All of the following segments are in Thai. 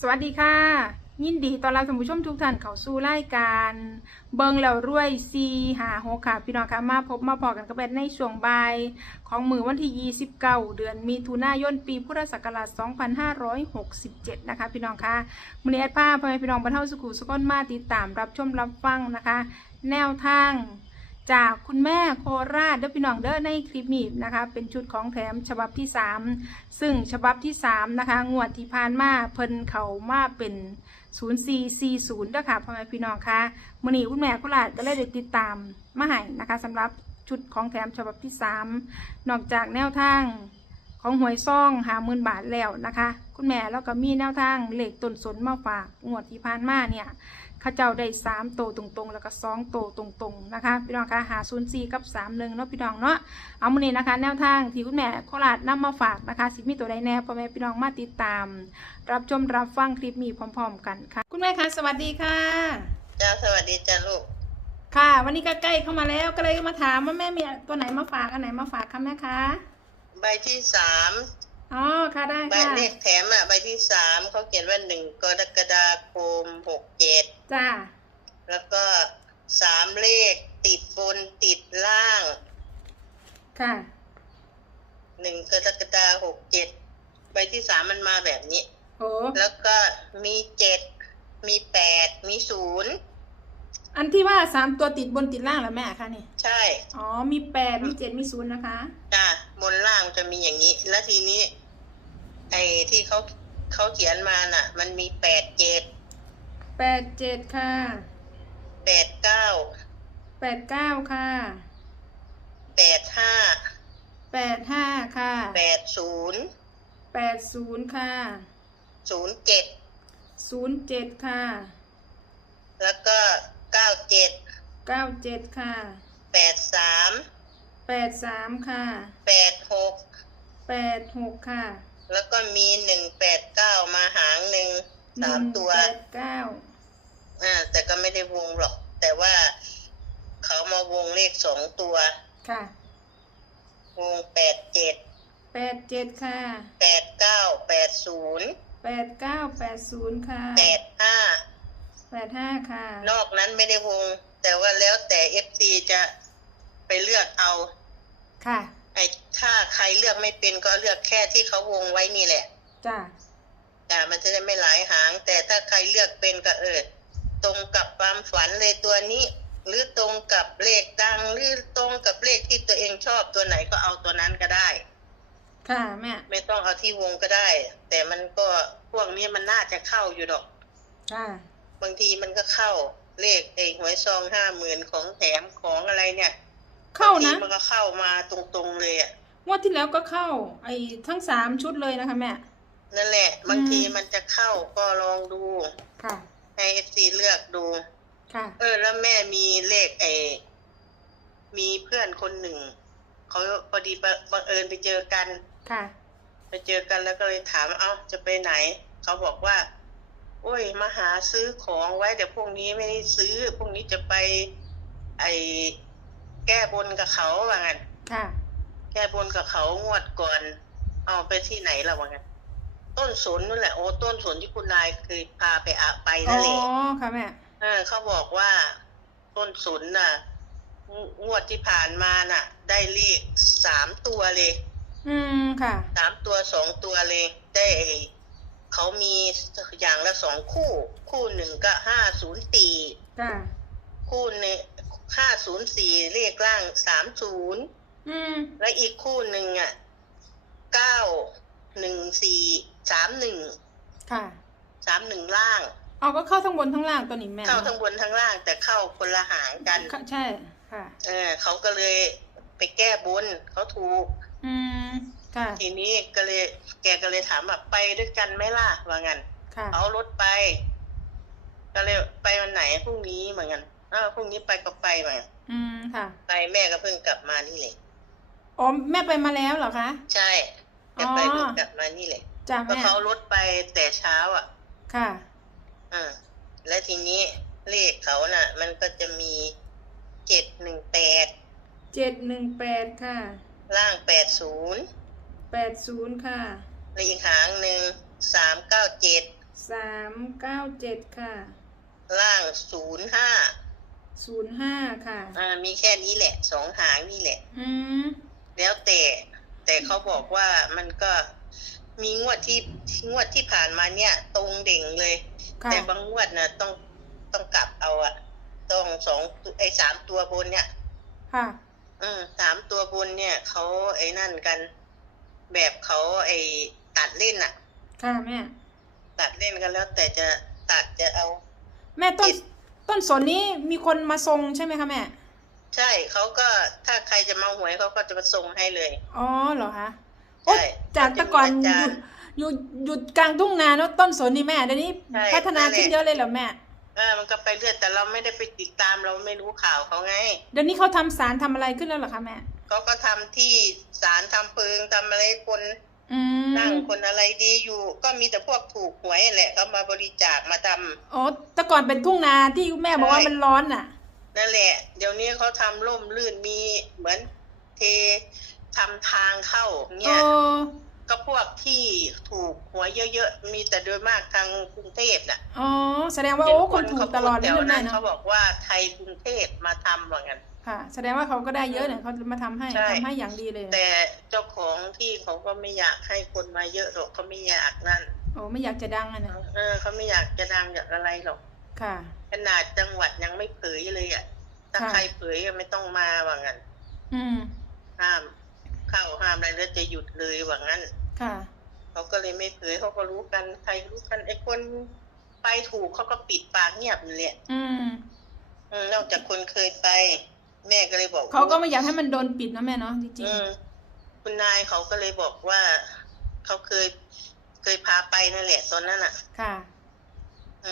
สวัสดีค่ะ ยินดีต้อนรับท่านผู้ชมทุกท่านเข้าสู่รายการ เบิงแล้วรวยซีหาหกค่ะ พี่น้องค่ะมาพบมาพอกันกับแบนในช่วงบ่ายของมือวันที่ 29 เดือนมีถุนายนปีพุทธศักราช 2567 นะคะ พี่น้องค่ะมือนี้แอดภาพพ่อแม่พี่น้องบรรเทาสุขุสุขนมาติดตามรับชมรับฟังนะคะ แนวทาง จากคุณแม่โคราชเด้อพี่น้องเด้อในคลิปนี้นะคะ เป็นชุดของแถมฉบับที่ 3 ซึ่งฉบับที่ 3 นะคะ งวดที่ผ่านมาเพิ่นเขามาเป็น 0440ด้วยค่ะพ่อแม่พี่น้องคะมื้อนี้คุณแม่โคราชก็เลยได้ติดตามมาให้นะคะสำหรับชุดของแถมฉบับที่ 3 นอกจากแนวทางของหวยซ่องหาหมื่นบาทแล้วนะคะ คุณแม่แล้วก็มีแนวทางเหลขต้นสนมาฝากงวดที่ผ่านมาเนี่ย ข้าเจ้าได้สามโตวตรงๆ แล้วก็สองโตวตรงๆนะคะพี่น้องคะหาศูนย์สี่กับสามหนึ่งเนาะพี่น้องเนาะเอามือนี้นะคะ แนวทางที่คุณแม่โคราชนำมาฝากนะคะ สิมีตัวใดแน่พ่อแม่พี่น้องมาติดตาม รับชมรับฟังคลิปนี้พร้อม ๆ กันค่ะ คุณแม่คะสวัสดีค่ะ จ้าสวัสดีจ้าลูก ค่ะ วันนี้ก็ใกล้เข้ามาแล้วก็เลยมาถามว่าแม่มีตัวไหนมาฝากอันไหนมาฝากคะแม่คะ ใบที่สาม อ๋อค่ะได้ใบค่ะเลขแถมอะใบที่สามเขาเขียนว่าหนึ่งกรกฎาคมหกเจ็ดจ้าแล้วก็สามเลขติดบนติดล่างค่ะหนึ่งกรกฎาหกเจ็ดใบที่สามมันมาแบบนี้ โอ้แล้วก็มีเจ็ดมีแปดมีศูนย์อันที่ว่าสามตัวติดบนติดล่างเหรอแม่คะนี่ ใช่ อ๋อมีแปดมีเจ็ดมีศูนย์นะคะ จ้า บนล่างจะมีอย่างนี้ แล้วทีนี้ ไอ้ที่เขาเขาเขียนมาน่ะ มันมีแปดเจ็ดแปดเจ็ดค่ะแปดเก้าแปดเก้าค่ะแปดห้าแปดห้าค่ะแปดศูนย์แปดศูนย์ค่ะศูนย์เจ็ดศูนย์เจ็ดค่ะ แล้วก็เก้าเจ็ดเก้าเจ็ดค่ะแปดสาม แปดสามค่ะแปดหกแปดหกค่ะแล้วก็มีหนึ่งแปดเก้ามาหางหนึ่งสามตัวหนึ่งแปดเก้าอ่าแต่ก็ไม่ได้วงหรอก แต่ว่าเขามาวงเลขสองตัว ค่ะ วงแปดเจ็ดแปดเจ็ดค่ะแปดเก้าแปดศูนย์แปดเก้าแปดศูนย์ค่ะแปดห้าแปดห้าค่ะ นอกนั้นไม่ได้วง แต่ว่าแล้วแต่เอฟซีจะไปเลือกเอา ค่ะไอ้ถ้าใครเลือกไม่เป็นก็เลือกแค่ที่เขาวงไว้นี่แหละ จ้าอ่ามันจะได้ไม่หลายหาง แต่ถ้าใครเลือกเป็นก็เออตรงกับความฝันเลยตัวนี้ หรือตรงกับเลขดังหรือตรงกับเลขที่ตัวเองชอบตัวไหนก็เอาตัวนั้นก็ได้ ค่ะแม่ไม่ต้องเอาที่วงก็ได้ แต่มันก็พวกนี้มันน่าจะเข้าอยู่ดอกค่ะบางทีมันก็เข้าเลขไอ้หวยซองห้าหมื่นของแถมของอะไรเนี่ย เข้าบงทีนะมันก็เข้ามาตรงๆเลยอะงวดที่แล้วก็เข้า ไอ้ทั้งสามชุดเลยนะคะแม่นั่นแหละ บางทีมันจะเข้าก็ลองดู ค่ะให้เอฟซีเลือกดู ค่ะ เออ แล้วแม่มีเลขไอ้มีเพื่อนคนหนึ่งเขาพอดีบังบังเอิญไปเจอกัน ค่ะ ไปเจอกันแล้วก็เลยถามเอ้าจะไปไหน เขาบอกว่า โอ้ยมาหาซื้อของไว้เดี๋ยวพวกนี้ไม่ได้ซื้อพวกนี้จะไป ไอ้ แก้บนกับเขาว่างั้นค่ะ แก้บนกับเขางวดก่อน เอาไปที่ไหนล่ะว่างั้นต้นสนนั่นแหละโอ้ต้นสนที่คุณนายเคยพาไปอะไปอ๋นั่อนแหละค่ะแม่เออเขาบอกว่าต้นสนน่ะงงวดที่ผ่านมาน่ะ ได้เลขสามตัวเลย อืมค่ะสามตัวสองตัวเลยได้เขามีอย่างละสองคู่ คู่หนึ่งก็ห้าศูนย์สี่ค่ะคู่หนึ่ง ห้าศูนย์สี่เลขล่างสามศูนย์อืมและอีกคู่หนึ่งอะเก้าหนึ่งสี่สามหนึ่งค่ะสามหนึ่งล่างเอาก็เข้าทั้งบนทั้งล่างตัวนี้แม่ เข้าทั้งบนทั้งล่างแต่เข้าคนละหางกันค่ะใช่ค่ะ เออเขาก็เลยไปแก้บนเขาถูก อืมค่ะทีนี้ก็เลย แกก็เลยถามแบบไปด้วยกันไหมล่ะว่างั้นค่ะเอารถไป ก็เลยไปวันไหนพรุ่งนี้เหมือนกัน อ้าวพรุ่งนี้ไปก็ไปมาอืมค่ะ ไปแม่ก็เพิ่งกลับมานี่เลยอ๋อแม่ไปมาแล้วเหรอคะ ใช่แกไปอ๋อเพิ่งกลับมานี่เลยจ้าก็แม่เขารถไปแต่เช้าอะ ค่ะอ่าและทีนี้เลขเขาน่ะ มันก็จะมีเจ็ดหนึ่งแปดเจ็ดหนึ่งแปดค่ะ ล่างแปดศูนย์แปดศูนย์ค่ะและอีกหางหนึ่งสามเก้าเจ็ดสามเก้าเจ็ดค่ะ ล่างศูนย์ห้า ศูนย์ห้าค่ะ อ่ามีแค่นี้แหละสองหางนี่แหละ อืมแล้วแต่แต่เขาบอกว่ามันก็มีงวดที่งวดที่ผ่านมาเนี่ย ตรงเด่งเลย ค่ะแต่บางงวดนะต้องต้องกลับเอาอะต้องสองไอ้สามตัวบนเนี่ย ค่ะ อืมสามตัวบนเนี่ยเขาไอ้นั่นกัน แบบเขาไอ้ตัดเล่นอะค่ะแม่ ตัดเล่นกันแล้วแต่จะตัดจะเอาแม่ต้นเจ็ด ต้นสนนี้มีคนมาทรงใช่ไหมคะแม่ ใช่เขาก็ถ้าใครจะมาหวยเขาก็จะมาส่งให้เลย อ๋อเหรอคะโอ๊ยใช่จากแต่ก่อนอาหจายุรดย์หยุดหยุดกลางทุ่งนาเนาะต้นสนนี่แม่เดี๋ยวนี้ใช่พัฒนานั่นแหละขึ้นเยอะเลยเหรอแม่ เออมันก็ไปเรื่อยแต่เราไม่ได้ไปติดตามเราไม่รู้ข่าวเขาไงเดี๋ยวนี้เขาทำสารทำอะไรขึ้นแล้วเหรอคะแม่ เขาก็ทำที่ศาลทำเพิงทำอะไรคน อืมนั่งคนอะไรดีอยู่ ก็มีแต่พวกถูกหวยแหละเขามาบริจาคมาทำ อ๋อแต่ก่อนเป็นทุ่งนาที่แม่บอกว่าใช่มันร้อนน่ะ นั่นแหละ เดี๋ยวนี้เขาทำร่มรื่นมีเหมือนเททำทางเข้าเอเนี่ยอ ก็พวกที่ถูกหวยเยอะๆ มีแต่โดยมากทางกรุงเทพน่ะ อ๋อ แสดงว่าโอ้คนถูกเขาตลอดพูเลยแถวนะแม่นั้นเนาะเขาบอกว่าไทยกรุงเทพมาทำว่างั้นค่ะ แสดงว่าเขาก็ได้เยอะเนี่ยเขามาทำให้ใช่ทำให้อย่างดีเลย แต่เจ้าของที่เขาก็ไม่อยากให้คนมาเยอะหรอกเขาไม่อยากนั่นโอ้ไม่อยากจะดังอะนะเออเขาไม่อยากจะดังอยากอะไรหรอก ค่ะ ขนาดจังหวัดยังไม่เผยเลยอะถ้าค่ะใครเผยก็ไม่ต้องมาว่างั้นอืมห้ามเข้าห้ามอะไรแล้วจะหยุดเลยว่างั้น ค่ะเขาก็เลยไม่เผยเขาก็รู้กันใครรู้กันไอ้คนไปถูกเขาก็ปิดปากเงียบนั่นแหละอืมอืมนอกจากคนเคยไป แม่ก็เลยบอกเขาก็ไม่อยากให้มันโดนปิดนะแม่เนาะจริงอืมคุณนายเขาก็เลยบอกว่าเขาเคยเคยพาไปนั่นแหละตอนนั้นอะๆค่ะ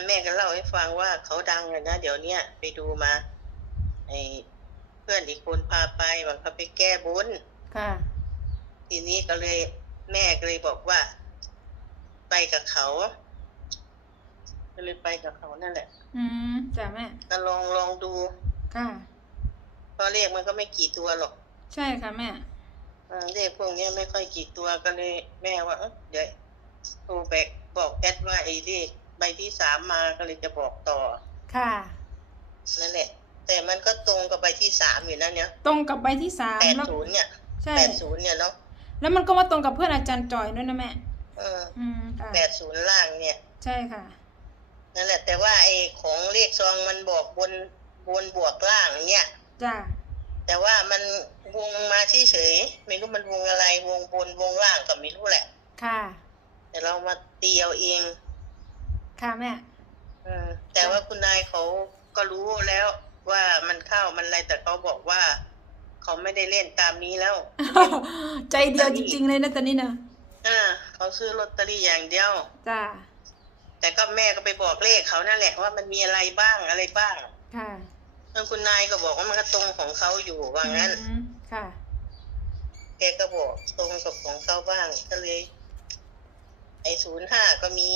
แม่ก็เล่าให้ฟังว่าเขาดังเลยนะเดี๋ยวเนี้ยไปดูมาไอ้เพื่อนอีกคนพาไปว่าเขาไปแก้บน ค่ะ ทีนี้ก็เลยแม่ก็เลยบอกว่า ไปกับเขา ก็เลยไปกับเขานั่นแหละ อืมจ้ะแม่ก็ลองลองดู ค่ะเพราะเลขมันก็ไม่กี่ตัวหรอก ใช่ค่ะแม่อ่าเลขพวกเนี้ยไม่ค่อยกี่ตัวก็เลยแม่ว่าเอ้ยเดี๋ยวโทรไปบอกแอดว่าไอ้เลขใบที่สามมาก็เลยจะบอกต่อ ค่ะนั่นแหละ แต่มันก็ตรงกับใบที่สามอยู่นะเนี่ย ตรงกับใบที่สามแปดแล้วศูนย์เนี่ย ใช่แปดศูนย์เนี่ยเนาะแล้วมันก็มาตรงกับเพื่อนอาจารย์จอยด้วยนะแม่เอออืมค่ะแปดศูนย์ล่างเนี่ยใช่ค่ะนั่นแหละ แต่ว่าไอ้ของเลขซองมันบอกบนบนบวกล่างเนี่ยจ้ะแต่ว่ามันวงมาเฉยๆไม่รู้มันวงอะไรวงบนวงล่างก็ไม่รู้แหละ ค่ะ แต่เรามาตีเอาเองค่ะแม่อืมแต่ว่าคุณนายเขาก็รู้แล้วว่ามันเข้ามันอะไรแต่เขาบอกว่า เขาไม่ได้เล่นตามนี้แล้ว ใจเดียวจริงๆเลยนะตอนนี้นะอ่าเขาซื้อลอตเตอรี่อย่างเดียว จ้ะแต่ก็แม่ก็ไปบอกเลขเขานั่นแหละว่ามันมีอะไรบ้างอะไรบ้าง ค่ะแล้วคุณนายก็บอกว่ามันก็ตรงของเขาอยู่ว่างั้นอืมค่ะ แกก็บอกตรงกับของเขาบ้างก็เลย ไอ้ศูนย์ห้าก็มี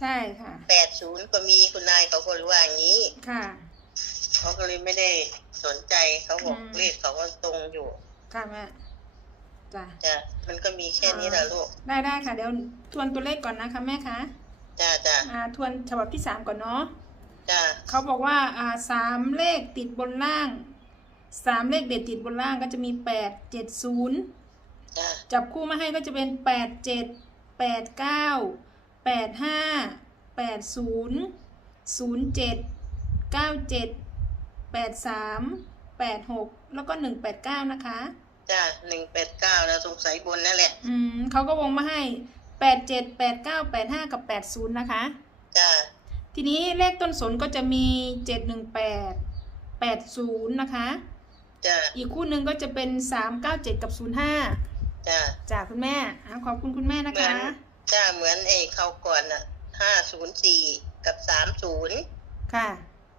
ใช่ค่ะ แปดศูนย์ก็มีคุณนายเขาก็เลยว่าอย่างนี้ ค่ะ เขาก็เลยไม่ได้ สนใจเขาบอกอืมเลขเขาก็ตรงอยู่ ค่ะแม่จ้ะจ้ะมันก็มีแค่นี้แหละลูก ได้ได้ค่ะ เดี๋ยวทวนตัวเลขก่อนนะคะแม่คะจ้าจ้าอ่าทวนฉบับที่สามก่อนเนาะจ้าเขาบอกว่าอ่าสามเลขติดบนล่างสามเลขเด็ดติดบนล่างก็จะมีแปดเจ็ดศูนย์จ้าจับคู่มาให้ก็จะเป็นแปดเจ็ดแปดเก้าแปดห้าแปดศูนย์ศูนย์เจ็ดเก้าเจ็ด แปดสามแปดหกแล้วก็หนึ่งแปดเก้านะคะ จ้าหนึ่งแปดเก้าแล้วสงสัยบนนั่นแหละ อืมเขาก็วงมาให้แปดเจ็ดแปดเก้าแปดห้ากับแปดศูนย์นะคะ จ้าทีนี้เลขต้นสนก็จะมีเจ็ดหนึ่งแปดแปดศูนย์นะคะ จ้าอีกคู่หนึ่งก็จะเป็นสามเก้าเจ็ดกับศูนย์ห้าจ้าจากคุณแม่อะขอบคุณคุณแม่นะเหมือคะ นจ้าเหมือนไอ้เขาก่อนอะห้าศูนย์สี่กับสามศูนย์ค่ะ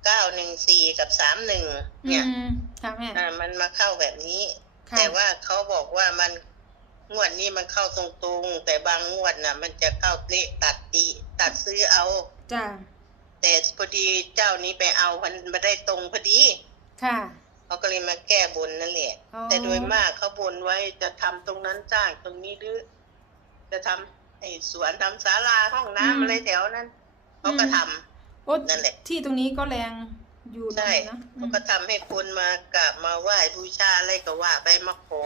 เก้าหนึ่งสี่กับสามหนึ่งอืเนี่ยมค่ะแม่อ่า มันมาเข้าแบบนี้ ค่ะแต่ว่าเขาบอกว่ามันงวดนี้มันเข้าตรงๆ แต่บางงวดน่ะ มันจะเข้าเลขตัดดีตัดซื้อเอา จ้าแต่พอดีเจ้านี้ไปเอามันมาได้ตรงพอดีค่ะเขาก็เลยมาแก้บนนั่นแหละ อ๋อแต่โดยมากเขาบนไว้จะทำตรงนั้นจ้างตรงนี้หรือ จะทำไอ้สวนทำศาลาห้องน้ำอะไรแถวนั้นเขาก็ทำ โอ้นั่นแหละ ที่ตรงนี้ก็แรงอยู่เลใช่ยเนาะอืเขามก็ทำให้คนมากราบมาไหว้บูชาอะไรก็ว่าไปมาขอ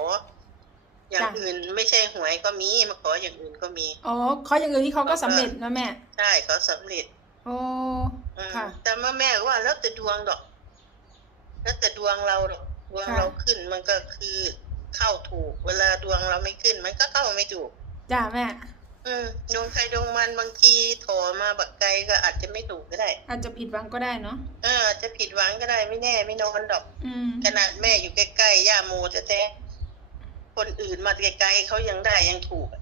อย่างจ้ะอื่นไม่ใช่หวยก็มีมาขออย่างอื่นก็มีอ๋อเขาอย่างอื่นที่เขาก็สำเร็จนะแม่ ใช่เขาสำเร็จโอ้อืมค่ะ แต่เมื่อแม่ก็ว่าแล้วแต่ดวงดอก แล้วแต่ดวงเราดอกดวงค่ะเราขึ้นมันก็คือเข้าถูก เวลาดวงเราไม่ขึ้น มันก็เข้าไม่ถูกจ้าแม่ อืมดวงใครดวงมันบางทีโถมาบักไกลก็อาจจะไม่ถูกก็ได้ อาจจะผิดหวังก็ได้เนาะเอออาจจะผิดหวังก็ได้ไม่แน่ไม่นอนดอก อืมขนาดแม่อยู่ใกล้ๆย่าโมแท้ๆคนอื่นมาไกลๆเขายังได้ยังถูกอะ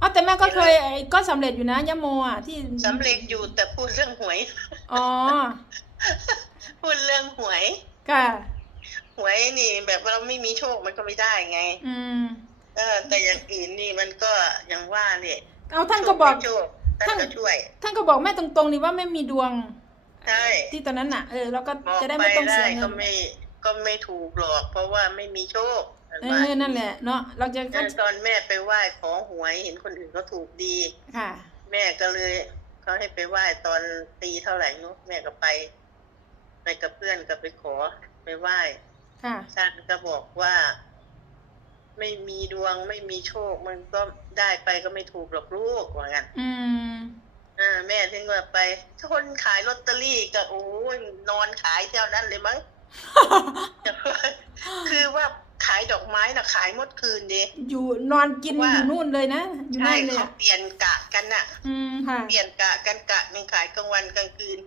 อ๋อแต่แม่ก็เคยไอ้ก็สำเร็จอยู่นะยะโมอะที่สำเร็จอยู่แต่พูดเรื่องหวย อ๋อพูดเรื่องหวย ค่ะหวยนี่ แบบเราไม่มีโชคมันก็ไม่ได้ไง อืมเออแต่อย่างอื่นนี่มันก็อย่างว่าเนี่ยเอาท่านก็บอกโชคไม่โชคท่านก็ช่วย ท่านก็บอกแม่ตรงๆนี่ว่าไม่มีดวงใช่ที่ตอนนั้นน่ะเออเราก็บอกจะได้ไปไม่ต้องได้เสียเงิก็นไม่ก็ไม่ถูกหรอกเพราะว่าไม่มีโชคเออนั่นแหละเนาะเราจะเออตอนแม่ไปไหว้ขอหวยเห็นคนอื่นเขาถูกดีค่ะ แม่ก็เลยเขาให้ไปไหว้ตอนตีเท่าไหร่นุแม่ก็ไป ไปกับเพื่อนก็ไปขอไปไหว้ค่ะท่านก็บอกว่า ไม่มีดวงไม่มีโชค มันก็ได้ไปก็ไม่ถูกหรอกลูกว่างั้นอืมอ่าแม่ถึงว่าไปคนขายลอตเตอรี่ก็โอ้ยนอนขายเท่านั้นเลยมั้งคือว่าขายดอกไม้น่ะขายหมดคืนเดีอยู่นอนกินว่าอยู่นู่นเลยนะอยู่ใช่นั่นเลยเขาอะเปลี่ยนกะกันน่ะ อืมค่ะเปลี่ยนกะกันกะหนึ่งขายกลางวันกลางคืน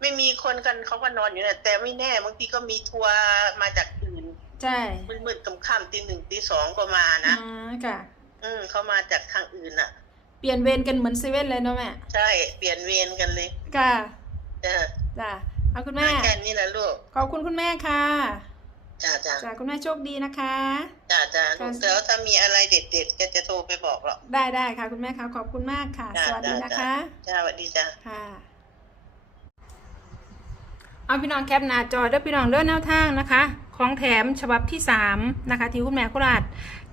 ไม่มีคนกันเขาก็นอนอยู่น่ะแต่ไม่แน่บางทีก็มีทัวร์มาจากอื่น ใช่มืดๆค่ำๆตีหนึ่งตีสองก็มานะอ่าค่ะ อืมเขามาจากทางอื่นน่ะเปลี่ยนเวรกันเหมือนเซเว่นเลยเนาะแม่ใช่เปลี่ยนเวรกันเลยค่ะเออจ้ะเอาคุณแม่แค่นี้แหละลูกขอบคุณคุณแม่ค่ะจ้าจ้าจ้ะคุณแม่โชคดีนะคะจ้าจ้าลูกค่ะแล้วถ้ามีอะไรเด็ดๆก็จะโทรไปบอกหรอกได้ได้ค่ะ คุณแม่ค่ะขอบคุณมากค่ะจ้ะสวัสดีจ้ะนะคะจ้าสวัสดีจ้าค่ะเอาพี่น้องแคปหน้าจอเด้อพี่น้องเด้อแนวทางนะคะ ของแถมฉบับที่ 3 นะคะ ที่คุณแม่กุราด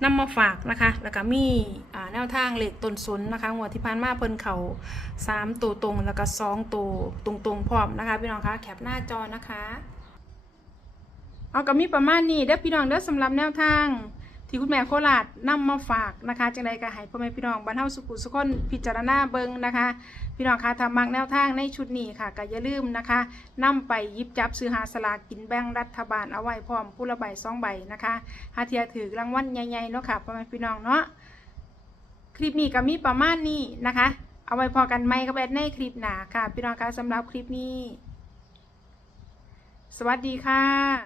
นำมาฝากนะคะ แล้วก็มีแนวทางเหล็กต้นสนนะคะงวดที่ผ่านมาเพิ่นเขา3 ตัวตรง แล้วก็ 2 ตัวตรงๆพร้อมนะคะพี่น้องคะแคปหน้าจอนะคะ เอาก็มีประมาณนี้เด้อพี่น้องเด้อสำหรับแนวทาง ที่คุณแม่โคราชนำมาฝากนะคะจังใดก็ให้พ่อแม่พี่น้องบรรเทาสุขุสุขคนพิจารณาเบิงนะคะ พี่น้องคะทำมักแนวทางในชุดนี้ค่ะก็อย่าลืมนะคะนำไปยิบจับซื้อหาสลากกินแบ่งรัฐบาลเอาไว้พร้อมผู้ละใบสองใบนะคะหาเทียถือรางวัลใหญ่ๆเนาะค่ะพ่อแม่พี่น้องเนาะคลิปนี้ก็มีประมาณนี้นะคะ เอาไว้พอกันไหมก็แบบในคลิปหนาค่ะ พี่น้องคะสำหรับคลิปนี้ สวัสดีค่ะ